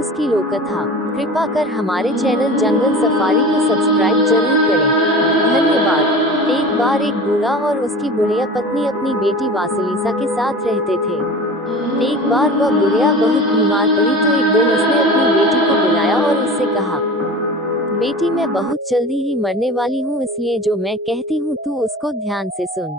उसकी लोककथा। कृपा कर हमारे चैनल जंगल सफारी को सब्सक्राइब जरूर करें। धन्यवाद। एक बार एक बूढ़ा और उसकी बुढ़िया पत्नी अपनी बेटी वासिलिसा के साथ रहते थे। एक बार वह बुढ़िया बहुत बीमार पड़ी तो एक दिन उसने अपनी बेटी को बुलाया और उससे कहा, बेटी मैं बहुत जल्दी ही मरने वाली हूँ, इसलिए जो मैं कहती हूँ तू उसको ध्यान से सुन।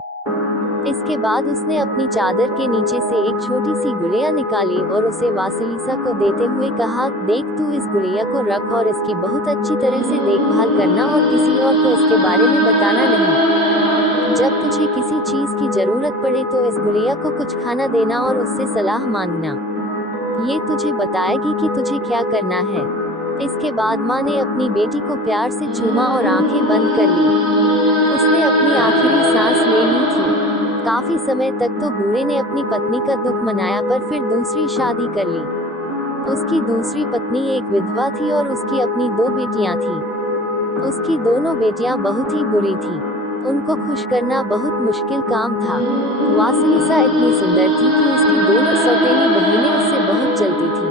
इसके बाद उसने अपनी चादर के नीचे से एक छोटी सी गुड़िया निकाली और उसे वासिलिसा को देते हुए कहा, देख तू इस गुड़िया को रख और इसकी बहुत अच्छी तरह से देखभाल करना और किसी और को इसके बारे में बताना नहीं। जब तुझे किसी चीज की जरूरत पड़े तो इस गुड़िया को कुछ खाना देना और उससे सलाह मांगना। ये तुझे बताएगी कि तुझे क्या करना है। इसके बाद माँ ने अपनी बेटी को प्यार से चूमा और आंखें बंद कर ली। उसने अपनी आखिरी सांस ले ली थी। काफी समय तक तो बूढ़े ने अपनी पत्नी का दुख मनाया, पर फिर दूसरी शादी कर ली। उसकी दूसरी पत्नी एक विधवा थी और उसकी अपनी 2 बेटियां थी। उसकी दोनों बेटियां बहुत ही बुरी थी। उनको खुश करना बहुत मुश्किल काम था। वासिलिसा इतनी सुंदर थी कि उसकी दोनों सौतेली बहनें उससे बहुत जलती थी।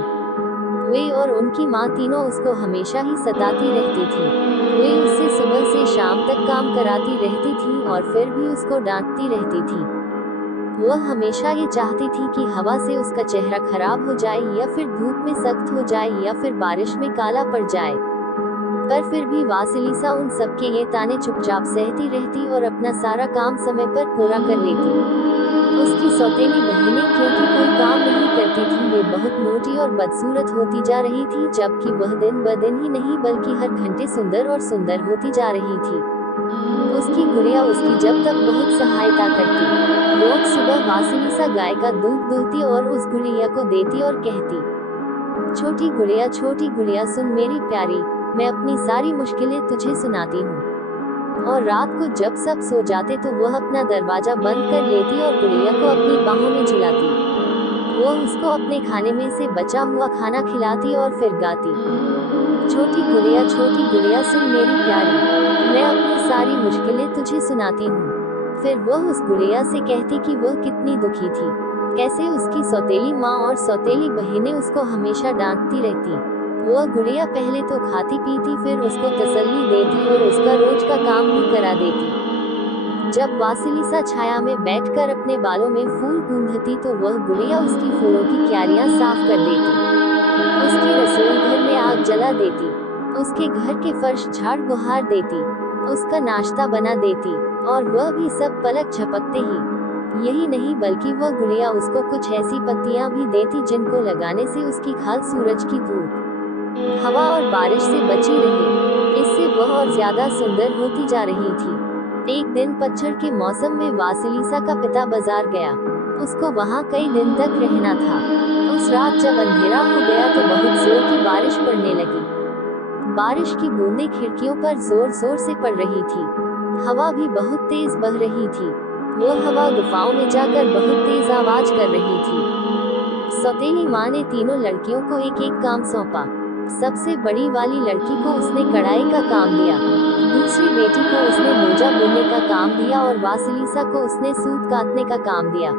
वे और उनकी माँ तीनों उसको हमेशा ही सताती रहती थी। वे उससे सुबह से शाम तक काम कराती रहती थी और फिर भी उसको डांटती रहती थी। वह हमेशा ये चाहती थी कि हवा से उसका चेहरा खराब हो जाए या फिर धूप में सख्त हो जाए या फिर बारिश में काला पड़ जाए। पर फिर भी वासिलिसा उन सबके ये ताने चुपचाप सहती रहती और अपना सारा काम समय पर पूरा कर लेती। उसकी सौतेली बहनें क्योंकि कोई काम नहीं करती थी, वे बहुत मोटी और बदसूरत होती जा रही थी, जबकि वह दिन ब दिन ही नहीं बल्कि हर घंटे सुंदर और सुंदर होती जा रही थी। उसकी गुड़िया उसकी जब तक बहुत सहायता करती। रोज सुबह वासिलिसा गाय का दूध दूहती और उस गुड़िया को देती और कहती, छोटी गुड़िया सुन मेरी प्यारी, मैं अपनी सारी मुश्किलें तुझे सुनाती हूँ। और रात को जब सब सो जाते तो वह अपना दरवाजा बंद कर लेती और गुड़िया को अपनी बाहों में झुलाती। वो उसको अपने खाने में से बचा हुआ खाना खिलाती और फिर गाती, छोटी गुड़िया सुन मेरी प्यारी, मैं अपनी सारी मुश्किलें तुझे सुनाती हूँ। फिर वह उस गुड़िया से कहती कि वह कितनी दुखी थी, कैसे उसकी सौतेली माँ और सौतेली बहनें उसको हमेशा डांटती रहती। वह गुड़िया पहले तो खाती पीती, फिर उसको तसल्ली देती और उसका रोज का काम भी करा देती। जब वासिलिसा छाया में बैठकर अपने बालों में फूल गूंथती तो वह गुड़िया उसकी फूलों की क्यारियां साफ कर देती, उसकी रसोई घर में आग जला देती, उसके घर के फर्श झाड़ बुहार देती, उसका नाश्ता बना देती, और वह भी सब पलक झपकते ही। यही नहीं बल्कि वह गुड़िया उसको कुछ ऐसी पत्तियां भी देती जिनको लगाने से उसकी खाल सूरज की धूप, हवा और बारिश से बची रही। इससे वह और ज्यादा सुंदर होती जा रही थी। एक दिन पतझड़ के मौसम में वासिलिसा का पिता बाजार गया। उसको वहाँ कई दिन तक रहना था। उस रात जब अंधेरा हो गया तो बहुत जोर की बारिश पड़ने लगी। बारिश की बूंदें खिड़कियों पर जोर जोर से पड़ रही थी। हवा भी बहुत तेज बह रही थी। वो हवा गुफाओं में जाकर बहुत तेज आवाज कर रही थी। सौतेली माँ ने तीनों लड़कियों को एक एक काम सौंपा। सबसे बड़ी वाली लड़की को उसने कढ़ाई का काम दिया, दूसरी बेटी को उसने मोजा बुनने का काम दिया और वासिलिसा को उसने सूत काटने का काम दिया।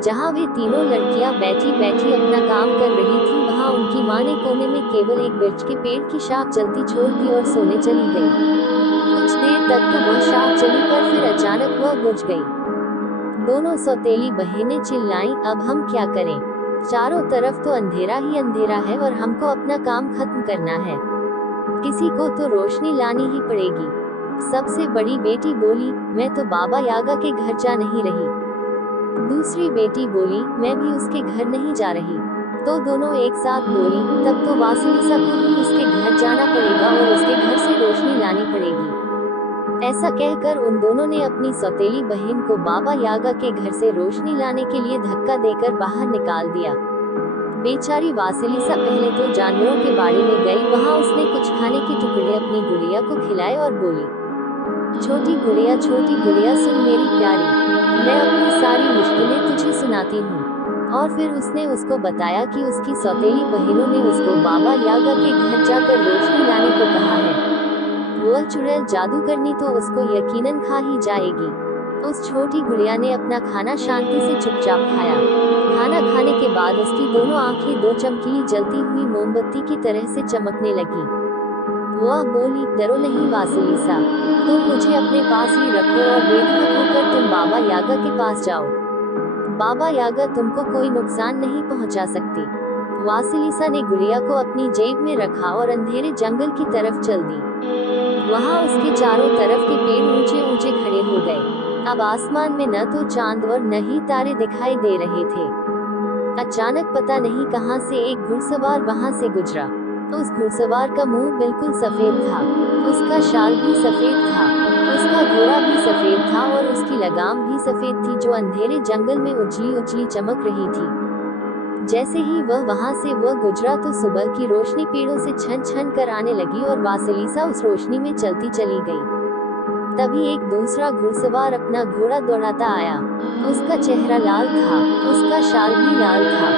जहाँ वे तीनों लड़कियां बैठी बैठी अपना काम कर रही थी, वहाँ उनकी माँ ने कोने में केवल एक बिर्च के पेड़ की शाख जलती छोड़ दी और सोने चली गई। कुछ देर तक तो वह शाख जली, पर फिर अचानक वह बुझ गई। दोनों सौतेली बहनें चिल्लाईं, अब हम क्या करें? चारों तरफ तो अंधेरा ही अंधेरा है और हमको अपना काम खत्म करना है। किसी को तो रोशनी लानी ही पड़ेगी। सबसे बड़ी बेटी बोली, मैं तो बाबा यागा के घर जा नहीं रही। दूसरी बेटी बोली, मैं भी उसके घर नहीं जा रही। तो दोनों एक साथ बोली, तब तो वासिलिसा को ही उसके घर जाना पड़ेगा और उसके घर से रोशनी लानी पड़ेगी। ऐसा कहकर उन दोनों ने अपनी सौतेली बहन को बाबा यागा के घर से रोशनी लाने के लिए धक्का देकर बाहर निकाल दिया। बेचारी वासिलिसा पहले तो जानवरों के बाड़ी में गई। वहाँ उसने कुछ खाने के टुकड़े अपनी गुड़िया को खिलाए और बोली, छोटी गुड़िया सुन मेरी प्यारी, मैं अपनी सारी मुश्किलें तुझे सुनाती हूँ। और फिर उसने उसको बताया कि उसकी सौतेली बहनों ने उसको बाबा यागा के घर जाकर रोशनी लाने को कहा है। वह चुड़ैल जादू करनी तो उसको यकीनन खा ही जाएगी। उस छोटी गुड़िया ने अपना खाना शांति से चुपचाप खाया। खाना खाने के बाद उसकी दोनों आंखें दो चमकीली जलती हुई मोमबत्ती की तरह से चमकने लगी। वह बोली, डरो नहीं वासिलिसा, तुम मुझे अपने पास ही रखो और बेधड़क होकर तुम बाबा यागा के पास जाओ। बाबा यागा तुमको कोई नुकसान नहीं पहुंचा सकती। वासिलिसा ने गुड़िया को अपनी जेब में रखा और अंधेरे जंगल की तरफ चल दी। वहां उसके चारों तरफ के पेड़ ऊंचे ऊंचे खड़े हो गए। अब आसमान में न तो चांद और न ही तारे दिखाई दे रहे थे। अचानक पता नहीं कहां से एक घुड़सवार वहां से गुजरा। उस घुड़सवार का मुंह बिल्कुल सफेद था, उसका शाल भी सफेद था, उसका घोड़ा भी सफेद था और उसकी लगाम भी सफेद थी जो अंधेरे जंगल में उजली उजली चमक रही थी। जैसे ही वह वहां से गुजरा तो सुबह की रोशनी पेड़ों से छन छन कर आने लगी और वासिलिसा उस रोशनी में चलती चली गई। तभी एक दूसरा घुड़सवार अपना घोड़ा दौड़ाता आया। उसका चेहरा लाल था, उसका शाल भी लाल था,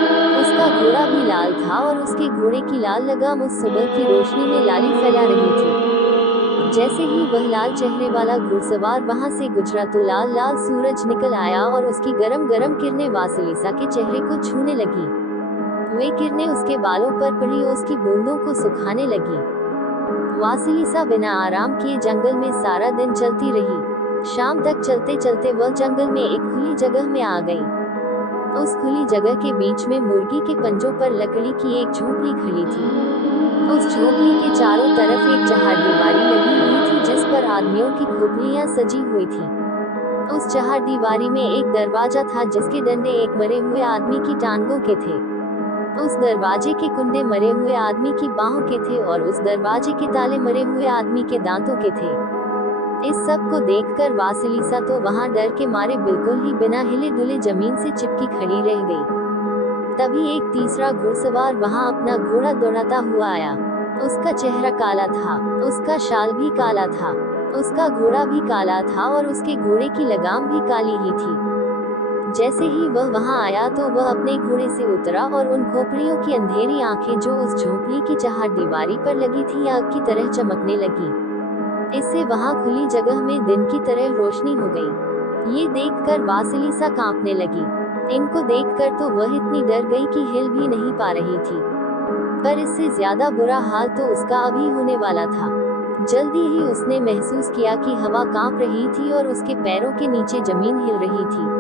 उसका घोड़ा भी लाल था और उसके घोड़े की लाल लगाम उस सुबह की रोशनी में लाली फैला रही थी। जैसे ही वह लाल चेहरे वाला घुड़सवार वहां से गुजरा तो लाल लाल सूरज निकल आया और उसकी गरम गरम किरणें वासिलिसा के चेहरे को छूने लगी। वे किरणें उसके बालों पर पड़ी और उसकी बूंदों को सुखाने लगी। वासिलिसा बिना आराम किए जंगल में सारा दिन चलती रही। शाम तक चलते चलते वह जंगल में एक खुली जगह में आ गई। उस खुली जगह के बीच में मुर्गी के पंजों पर लकड़ी की एक झोपड़ी खड़ी थी। उस झोपड़ी के चारों तरफ एक चहारदीवारी लगी हुई थी जिस पर आदमियों की खोपड़ियां सजी हुई थी। उस चहारदीवारी में एक दरवाजा था जिसके डंडे एक मरे हुए आदमी की टांगों के थे। उस दरवाजे के कुंडे मरे हुए आदमी की बाहों के थे और उस दरवाजे के ताले मरे हुए आदमी के दांतों के थे। इस सब को देखकर वासिलिसा तो वहां डर के मारे बिल्कुल ही बिना हिले डुले जमीन से चिपकी खड़ी रह गई। तभी एक तीसरा घुड़सवार वहां अपना घोड़ा दौड़ाता हुआ आया। उसका चेहरा काला था, उसका शाल भी काला था, उसका घोड़ा भी काला था और उसके घोड़े की लगाम भी काली ही थी। जैसे ही वह वहां आया तो वह अपने घोड़े से उतरा और उन खोपड़ियों की अंधेरी आंखें जो उस झोपड़ी की चहारदीवारी पर लगी थी आग की तरह चमकने लगी। इससे वहां खुली जगह में दिन की तरह रोशनी हो गई। ये देखकर वासिलिसा कांपने लगी। इनको देखकर तो वह इतनी डर गई कि हिल भी नहीं पा रही थी। पर इससे ज्यादा बुरा हाल तो उसका अभी होने वाला था। जल्दी ही उसने महसूस किया कि हवा कांप रही थी और उसके पैरों के नीचे जमीन हिल रही थी।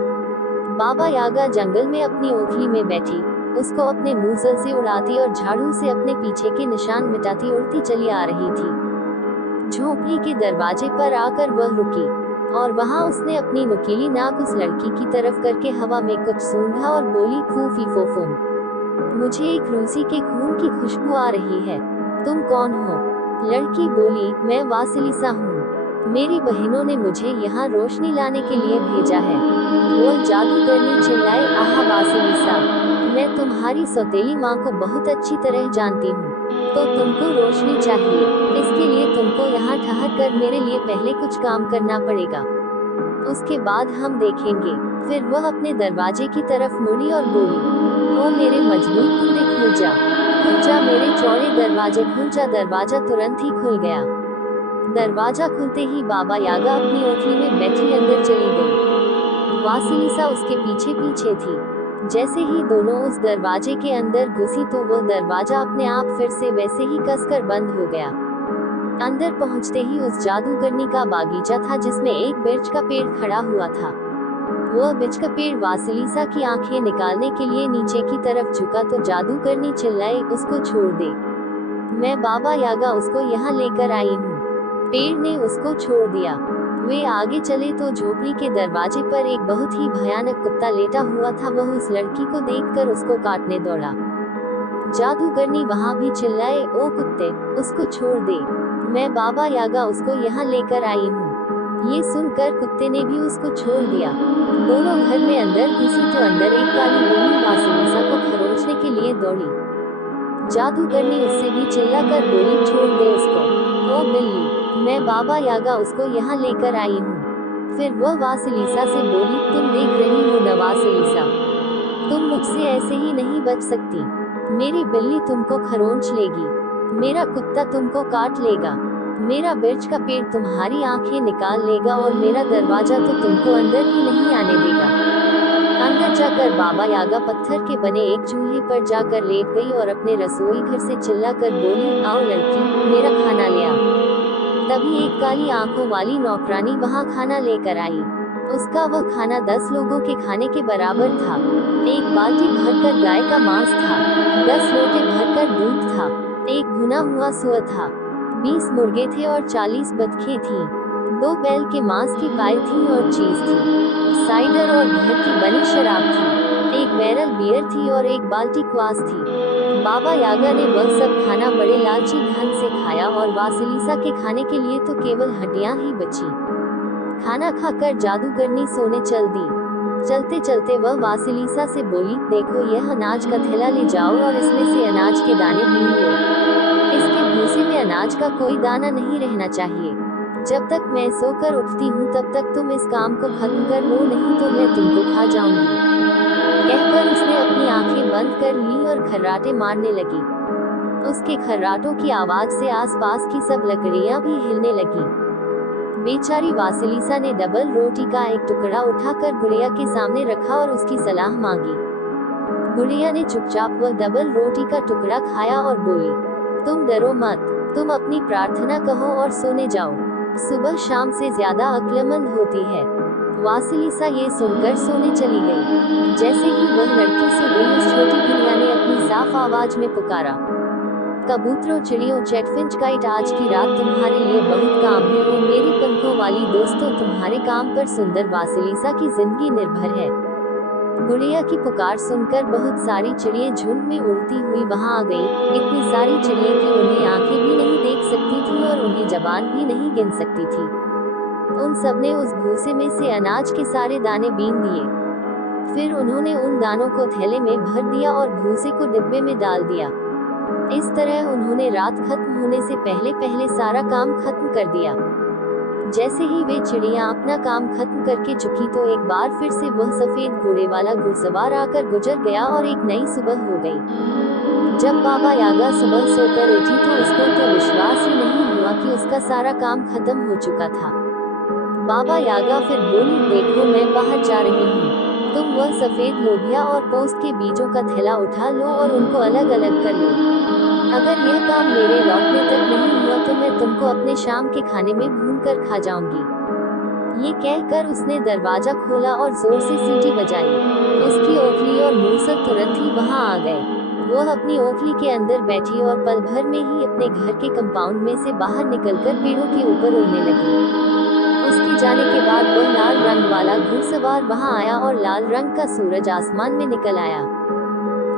बाबा यागा जंगल में अपनी ओखली में बैठी, उसको अपने मुंह से उड़ाती और झाड़ू से अपने पीछे के निशान मिटाती उड़ती चली आ रही थी। झोपड़ी के दरवाजे पर आकर वह रुकी और वहां उसने अपनी नुकीली नाक उस लड़की की तरफ करके हवा में कुछ सूंघा और बोली, फूफी फोफुम, मुझे एक रूसी के खून की खुशबू आ रही है। तुम कौन हो? लड़की बोली, मैं वासिलिसा हूँ। मेरी बहनों ने मुझे यहाँ रोशनी लाने के लिए भेजा है। वो जादूगरनी चिल्लाई, आहा वासिलिसा, मैं तुम्हारी सौतेली माँ को बहुत अच्छी तरह जानती हूँ, तो तुमको रोशनी चाहिए। इसके लिए तुमको यहाँ ठहर कर मेरे लिए पहले कुछ काम करना पड़ेगा, उसके बाद हम देखेंगे। फिर वह अपने दरवाजे की तरफ मुड़ी और बोली, ओ मेरे मजबूत कुंडे खुल जा, खुल जा मेरे चौड़े दरवाजे, खुल जा। दरवाजा तुरंत ही खुल गया। दरवाजा खुलते ही बाबा यागा अपनी ओखली में बैठी अंदर चली गई। वासिलिसा उसके पीछे पीछे थी। जैसे ही दोनों उस दरवाजे के अंदर घुसी तो वह दरवाजा अपने आप फिर से वैसे ही कसकर बंद हो गया। अंदर पहुंचते ही उस जादूगरनी का बागीचा था जिसमें एक बिर्च का पेड़ खड़ा हुआ था। वह बिर्च का पेड़ वासिलिसा की आंखें निकालने के लिए नीचे की तरफ झुका तो जादूगरनी चिल्लाई, उसको छोड़ दे, मैं बाबा यागा उसको यहाँ लेकर आई हूँ। पेड़ ने उसको छोड़ दिया। वे आगे चले तो झोपड़ी के दरवाजे पर एक बहुत ही भयानक कुत्ता लेटा हुआ था। वह उस लड़की को देखकर उसको काटने दौड़ा। जादूगरनी वहां भी चिल्लाए, ओ कुत्ते, उसको छोड़ दे, मैं बाबा यागा उसको यहाँ लेकर आई हूँ। ये सुनकर कुत्ते ने भी उसको छोड़ दिया। दोनों घर में अंदर घुसी तो अंदर एक काली बिल्ली वासिलिसा को खरोचने के लिए दौड़ी। जादूगरनी उससे भी चिल्लाकर बोली, छोड़ दे उसको, ओ बिल्ली, मैं बाबा यागा उसको यहाँ लेकर आई हूँ। फिर वह वासिलिसा से बोली, तुम देख रही हो न वासिलिसा, तुम मुझसे ऐसे ही नहीं बच सकती। मेरी बिल्ली तुमको खरोंच लेगी, मेरा कुत्ता तुमको काट लेगा। मेरा बिर्च का पेड़ तुम्हारी आंखें निकाल लेगा और मेरा दरवाजा तो तुमको अंदर ही नहीं आने देगा। अंदर जाकर बाबा यागा पत्थर के बने एक चूल्हे पर जाकर लेट गई और अपने रसोई घर से चिल्लाकर बोली, आओ लड़की, मेरा खाना ले आ। तभी एक काली आंखों वाली नौकरानी वहां खाना लेकर आई। उसका वह खाना 10 लोगों के खाने के बराबर था। एक बाल्टी भरकर गाय का मांस था, 10 लोटे भरकर दूध था, एक भुना हुआ सुअर था, 20 मुर्गे थे और 40 बतखें थीं, 2 बैल के मांस की पाई थी और चीज थी, साइडर और घर की बनी शराब थी, एक बैरल बियर थी और एक बाल्टी क्वास थी। बाबा यागा ने वह सब खाना बड़े लालची ढंग से खाया और वासिलिसा के खाने के लिए तो केवल हड्डियां ही बची। खाना खाकर जादूगरनी सोने चल दी। चलते चलते वह वासिलिसा से बोली, देखो यह अनाज का थैला ले जाओ और इसमें से अनाज के दाने बीन लो। इसके भूसे में अनाज का कोई दाना नहीं रहना चाहिए। जब तक मैं सोकर उठती हूँ तब तक तुम इस काम को खत्म कर लो, नहीं तो मैं तुमको खा जाऊंगी। कहकर उसने अपनी आंखें बंद कर ली और खर्राटे मारने लगी। उसके खर्राटों की आवाज से आसपास की सब लकड़ियां भी हिलने लगी। बेचारी वासिलिसा ने डबल रोटी का एक टुकड़ा उठाकर गुड़िया के सामने रखा और उसकी सलाह मांगी। गुड़िया ने चुपचाप वह डबल रोटी का टुकड़ा खाया और बोली, तुम डरो मत, तुम अपनी प्रार्थना कहो और सोने जाओ, सुबह शाम से ज्यादा अक्लमंद होती है। वासिलिसा ये सुनकर सोने चली गई। जैसे ही वह लड़की सो गई, उस छोटी गुड़िया ने अपनी साफ आवाज में पुकारा, कबूतरों, चिड़ियों, चैटफिंच काइट, आज की रात तुम्हारे लिए बहुत काम है और मेरी पंखों वाली दोस्तों, तुम्हारे काम पर सुंदर वासिलिसा की जिंदगी निर्भर है। गुड़िया की पुकार सुनकर बहुत सारी चिड़िया झुंड में उड़ती हुई वहां आ गईं। इतनी सारी चिड़िया कि उन्हें आंखें भी नहीं देख सकती थी और उन्हें जबान भी नहीं गिन सकती थी। उन सब ने उस भूसे में से अनाज के सारे दाने बीन दिए। फिर उन्होंने उन दानों को थैले में भर दिया और भूसे को डिब्बे में डाल दिया। इस तरह उन्होंने रात खत्म होने से पहले पहले सारा काम खत्म कर दिया। जैसे ही वे चिड़िया अपना काम खत्म करके चुकी तो एक बार फिर से वह सफेद घोड़े वाला घुड़सवार आकर गुजर गया और एक नई सुबह हो गई। जब बाबा यागा सुबह सोकर उठी तो उसको तो विश्वास ही नहीं हुआ कि उसका सारा काम खत्म हो चुका था। बाबा यागा फिर बोली, देखो मैं बाहर जा रही हूँ, तुम वह सफेद लोबिया और पोस्त के बीजों का थैला उठा लो और उनको अलग अलग कर लो। अगर यह काम मेरे लौटने तक नहीं हुआ तो मैं तुमको अपने शाम के खाने में भून कर खा जाऊंगी। ये कहकर उसने दरवाजा खोला और जोर से सीटी बजाई। उसकी ओखली और मूसल तुरंत ही वहां आ गए। वह अपनी ओखली के अंदर बैठी और पल भर में ही अपने घर के कंपाउंड में से बाहर निकलकर पेड़ों के ऊपर उड़ने लगी। उसके जाने के बाद वह लाल रंग वाला घुड़सवार वहां आया और लाल रंग का सूरज आसमान में निकल आया।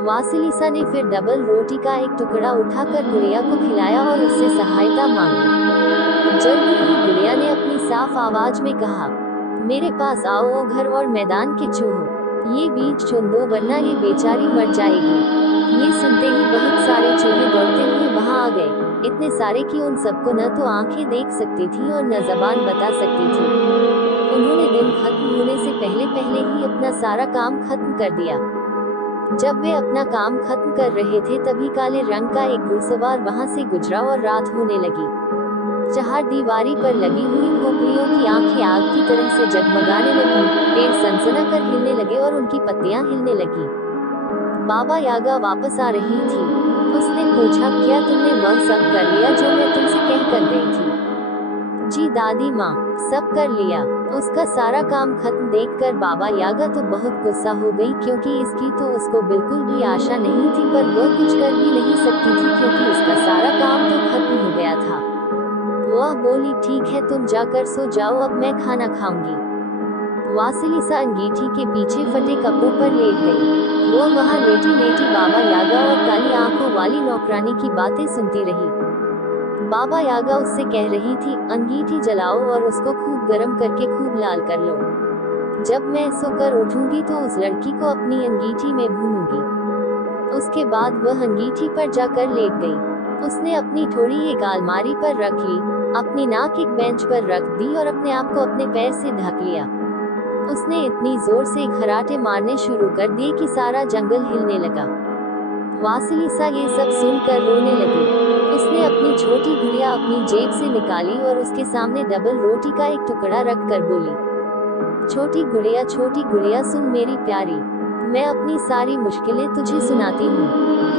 वासिलिसा ने फिर डबल रोटी का एक टुकड़ा उठाकर गुड़िया को खिलाया और उससे सहायता मांगी। जल्दी ही गुड़िया ने अपनी साफ आवाज में कहा, मेरे पास आओ ओ घर और मैदान के चूहों, ये बीज चुन दो वरना ये बेचारी मर जाएगी। ये सुनते ही बहुत सारे चूहे दौड़ते हुए वहां आ गए, इतने सारे कि उन सबको न तो आंखें देख सकती थी और न जबान बता सकती थी। उन्होंने दिन खत्म होने से पहले पहले ही अपना सारा काम खत्म कर दिया। जब वे अपना काम खत्म कर रहे थे तभी काले रंग का एक घुड़सवार वहां से गुजरा और रात होने लगी। चारदीवारी पर लगी हुई खोपड़ियों की आंखें आग की तरह से जगमगाने लगी, पेड़ सनसना कर हिलने लगे और उनकी पत्तियां हिलने लगी। बाबा यागा वापस आ रही थी। उसने पूछा, क्या तुमने वह सब कर लिया जो मैं तुमसे कह कर गई थी? जी दादी माँ, सब कर लिया। उसका सारा काम खत्म देखकर बाबा यागा तो बहुत गुस्सा हो गई, क्योंकि इसकी तो उसको बिल्कुल भी आशा नहीं थी, पर वह कुछ कर भी नहीं सकती थी क्योंकि उसका सारा काम तो खत्म हो गया था। वह बोली, ठीक है तुम जाकर सो जाओ, अब मैं खाना खाऊंगी। वासिलिसा अंगीठी के पीछे फटे कपड़ों पर लेट गई। वो वहाँ लेटी लेटी बाबा यागा और काली आंखों वाली नौकरानी की बातें सुनती रही। बाबा यागा उससे कह रही थी, अंगीठी जलाओ और उसको खूब गर्म करके खूब लाल कर लो। जब मैं सोकर उठूंगी तो उस लड़की को अपनी अंगीठी में भूनूंगी। उसके बाद वह अंगीठी पर जाकर लेट गई। उसने अपनी ठोड़ी एक अलमारी पर रख ली, अपनी नाक एक बेंच पर रख दी और अपने आप को अपने पैर से ढक लिया। उसने इतनी जोर से खराटे मारने शुरू कर दिए कि सारा जंगल हिलने लगा। वासिलिसा ये सब सुनकर रोने लगी। उसने अपनी छोटी गुड़िया अपनी जेब से निकाली और उसके सामने डबल रोटी का एक टुकड़ा रख कर बोली, छोटी गुड़िया सुन मेरी प्यारी, मैं अपनी सारी मुश्किलें तुझे सुनाती हूँ।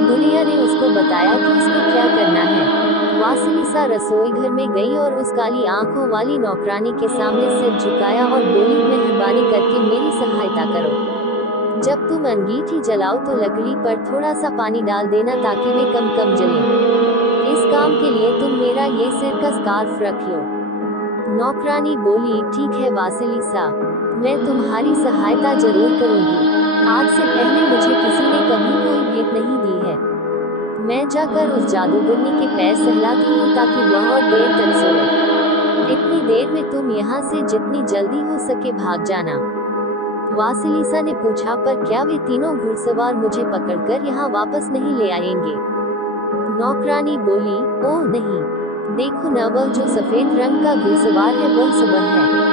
गुड़िया ने उसको बताया कि उसको क्या करना है। वासिलिसा रसोई घर में गई और उस काली आंखों वाली नौकरानी के सामने सिर झुकाया और बोली, मेहरबानी करके मेरी सहायता करो। जब तुम अंगीठी जलाओ तो लकड़ी पर थोड़ा सा पानी डाल देना ताकि वे कम जले। इस काम के लिए तुम मेरा ये सिर का स्कार्फ रख लो। नौकरानी बोली, ठीक है वासिलिसा, मैं तुम्हारी सहायता जरूर करूंगी। आज से पहले मुझे किसी ने कभी कोई भेंट नहीं दी है। मैं जाकर उस जादूगरनी के पैर सहलाती हूँ ताकि वह और देर तक सोए। इतनी देर में तुम यहाँ से जितनी जल्दी हो सके भाग जाना। वासिलिसा ने पूछा, पर क्या वे तीनों घुड़सवार मुझे पकड़कर यहाँ वापस नहीं ले आएंगे? नौकरानी बोली, ओह नहीं, देखो न, वह जो सफेद रंग का घुड़सवार है वह सुबह है,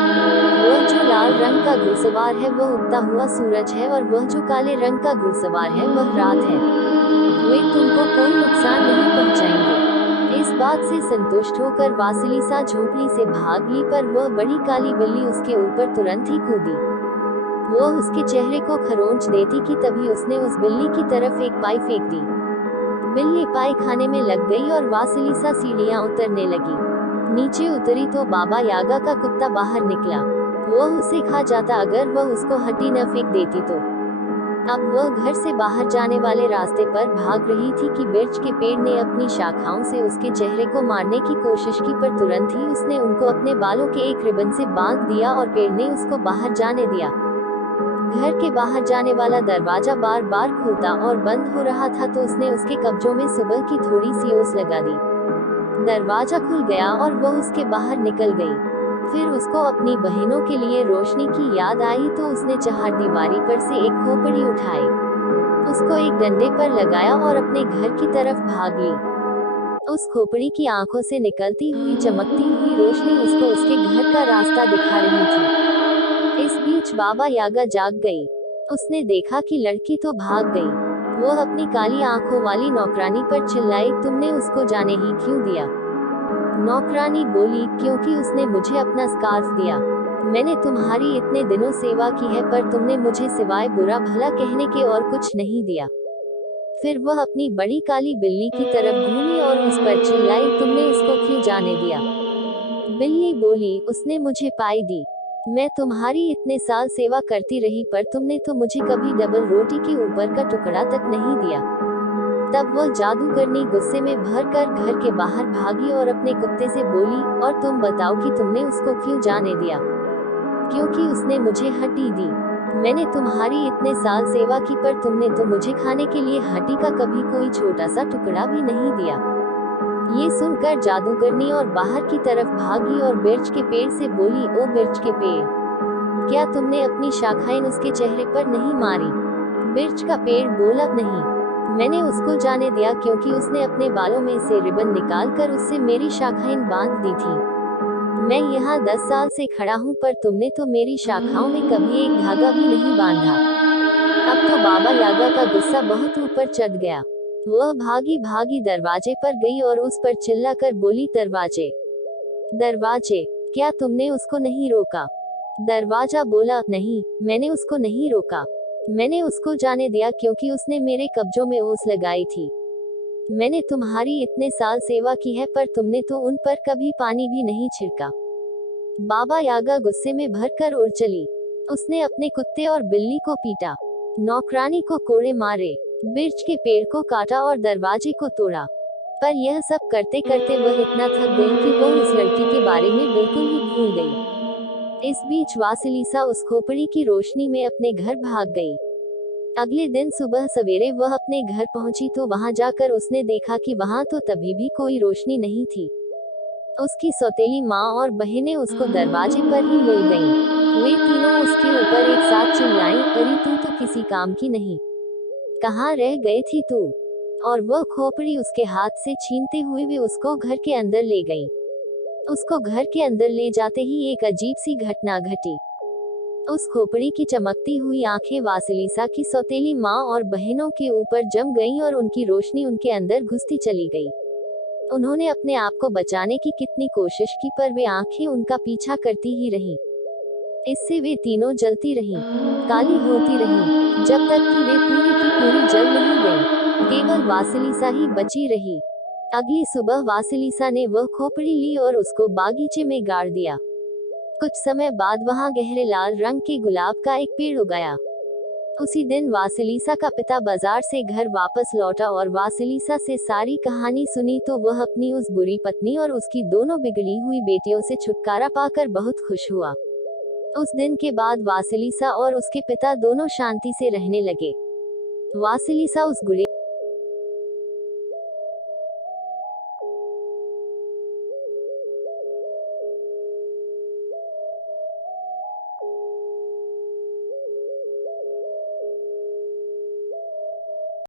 वह जो लाल रंग का घुड़सवार है वह उगता हुआ सूरज है, और वह जो काले रंग का घुड़सवार है वह रात है। वे तुमको कोई नुकसान नहीं पहुंचाएंगे। इस बात से संतुष्ट होकर वासिलिसा झोपड़ी से भाग ली, पर वह बड़ी काली बिल्ली उसके ऊपर तुरंत ही कूदी। वह उसके चेहरे को खरोंच देती कि तभी उसने उस बिल्ली की तरफ एक पाई फेंक दी। बिल्ली पाई खाने में लग गई और वासिलिसा सीढ़ियां उतरने लगी। नीचे उतरी तो बाबा यागा का कुत्ता बाहर निकला। वह उसे खा जाता अगर वह उसको हड्डी न फेंक देती तो। अब वह घर से बाहर जाने वाले रास्ते पर भाग रही थी कि बिर्च के पेड़ ने अपनी शाखाओं से उसके चेहरे को मारने की कोशिश की, पर तुरंत ही उसने उनको अपने बालों के एक रिबन से बांध दिया और पेड़ ने उसको बाहर जाने दिया। घर के बाहर जाने वाला दरवाजा बार बार खुलता और बंद हो रहा था तो उसने उसके कब्जों में सुबह की थोड़ी सी ओस लगा दी। दरवाजा खुल गया और वह उसके बाहर निकल गई। फिर उसको अपनी बहनों के लिए रोशनी की याद आई तो उसने चहारदीवारी पर से एक खोपड़ी उठाई, उसको एक डंडे पर लगाया और अपने घर की तरफ भाग ली। उस खोपड़ी की आंखों से निकलती हुई चमकती हुई रोशनी उसको उसके घर का रास्ता दिखा रही थी। इस बीच बाबा यागा जाग गई। उसने देखा कि लड़की तो भाग गई। वह अपनी काली आंखों वाली नौकरानी पर चिल्लाई, तुमने उसको जाने ही क्यों दिया? नौकरानी बोली, क्योंकि उसने मुझे अपना स्कार्फ दिया। मैंने तुम्हारी इतने दिनों सेवा की है पर तुमने मुझे सिवाय बुरा भला कहने के और कुछ नहीं दिया। फिर वह अपनी बड़ी काली बिल्ली की तरफ घूमी और उस पर चिल्लाई, तुमने उसको क्यों जाने दिया? बिल्ली बोली, उसने मुझे पाई दी। मैं तुम्हारी इतने साल सेवा करती रही पर तुमने तो मुझे कभी डबल रोटी के ऊपर का टुकड़ा तक नहीं दिया। तब वह जादूगरनी गुस्से में भर कर घर के बाहर भागी और अपने कुत्ते से बोली, और तुम बताओ कि तुमने उसको क्यों जाने दिया? क्योंकि उसने मुझे हड्डी दी। मैंने तुम्हारी इतने साल सेवा की पर तुमने तो मुझे खाने के लिए हड्डी का कभी कोई छोटा सा टुकड़ा भी नहीं दिया। ये सुनकर जादूगरनी और बाहर की तरफ भागी और बिर्च के पेड़ से बोली, ओ बिर्च के पेड़, क्या तुमने अपनी शाखाएं उसके चेहरे पर नहीं मारी? बिर्च का पेड़ बोला, नहीं, मैंने उसको जाने दिया क्योंकि उसने अपने बालों में से रिबन निकालकर उससे मेरी शाखाएं बांध दी थी। मैं यहाँ 10 साल से खड़ा हूँ पर तुमने तो मेरी शाखाओं में कभी एक धागा भी नहीं बांधा। अब तो बाबा यागा का गुस्सा बहुत ऊपर चढ़ गया। वह भागी भागी दरवाजे पर गई और उस पर चिल्लाकर बोली, दरवाजे दरवाजे, क्या तुमने उसको नहीं रोका? दरवाजा बोला, नहीं, मैंने उसको नहीं रोका। मैंने उसको जाने दिया क्योंकि उसने मेरे कब्जों में ओस लगाई थी। मैंने तुम्हारी इतने साल सेवा की है पर तुमने तो उन पर कभी पानी भी नहीं छिड़का। बाबा यागा गुस्से में भरकर उड़ चली। उसने अपने कुत्ते और बिल्ली को पीटा, नौकरानी को कोड़े मारे, बिर्च के पेड़ को काटा और दरवाजे को तोड़ा। पर यह सब करते करते वह इतना थक गई कि वह उस लड़की के बारे में बिल्कुल ही भूल गई। इस बीच वासिलिसा उस खोपड़ी की रोशनी में अपने घर भाग गई। अगले दिन सुबह सवेरे वह अपने घर पहुंची तो वहां जाकर उसने देखा कि वहां तो तभी भी कोई रोशनी नहीं थी। उसकी सौतेली माँ और बहनें उसको दरवाजे पर ही मिल गईं। वे तीनों उसके ऊपर एक साथ चिल्लाईं, अरे तू तो किसी काम की नहीं, कहाँ रह गई थी तू? और वह खोपड़ी उसके हाथ से छीनते हुए वे उसको घर के अंदर ले गईं। उसको घर के अंदर ले जाते ही एक अजीब सी घटना घटी। उस खोपड़ी की चमकती हुई आंखें वासिलिसा की सौतेली माँ और बहनों के ऊपर जम गईं और उनकी रोशनी उनके अंदर घुसती चली गई। उन्होंने अपने आप को बचाने की कितनी कोशिश की पर वे आंखें उनका पीछा करती ही रहीं। इससे वे तीनों जलती रहीं, काली होती रहीं, जब तक कि वे पूरी की पूरी जल नहीं गईं। केवल वासिलिसा ही बची रही। अगली सुबह वासिलिसा ने वह खोपड़ी ली और उसको बागीचे में गाड़ दिया। कुछ समय बाद वहां गहरे लाल रंग के गुलाब का एक पेड़ उगाया। उसी दिन वासिलिसा का पिता बाजार से घर वापस लौटा और वासिलिसा से सारी कहानी सुनी तो वह अपनी उस बुरी पत्नी और उसकी दोनों बिगड़ी हुई बेटियों से छुटकारा पाकर बहुत खुश हुआ। उस दिन के बाद वासिलिसा और उसके पिता दोनों शांति से रहने लगे। वासिलिसा उस गुड़े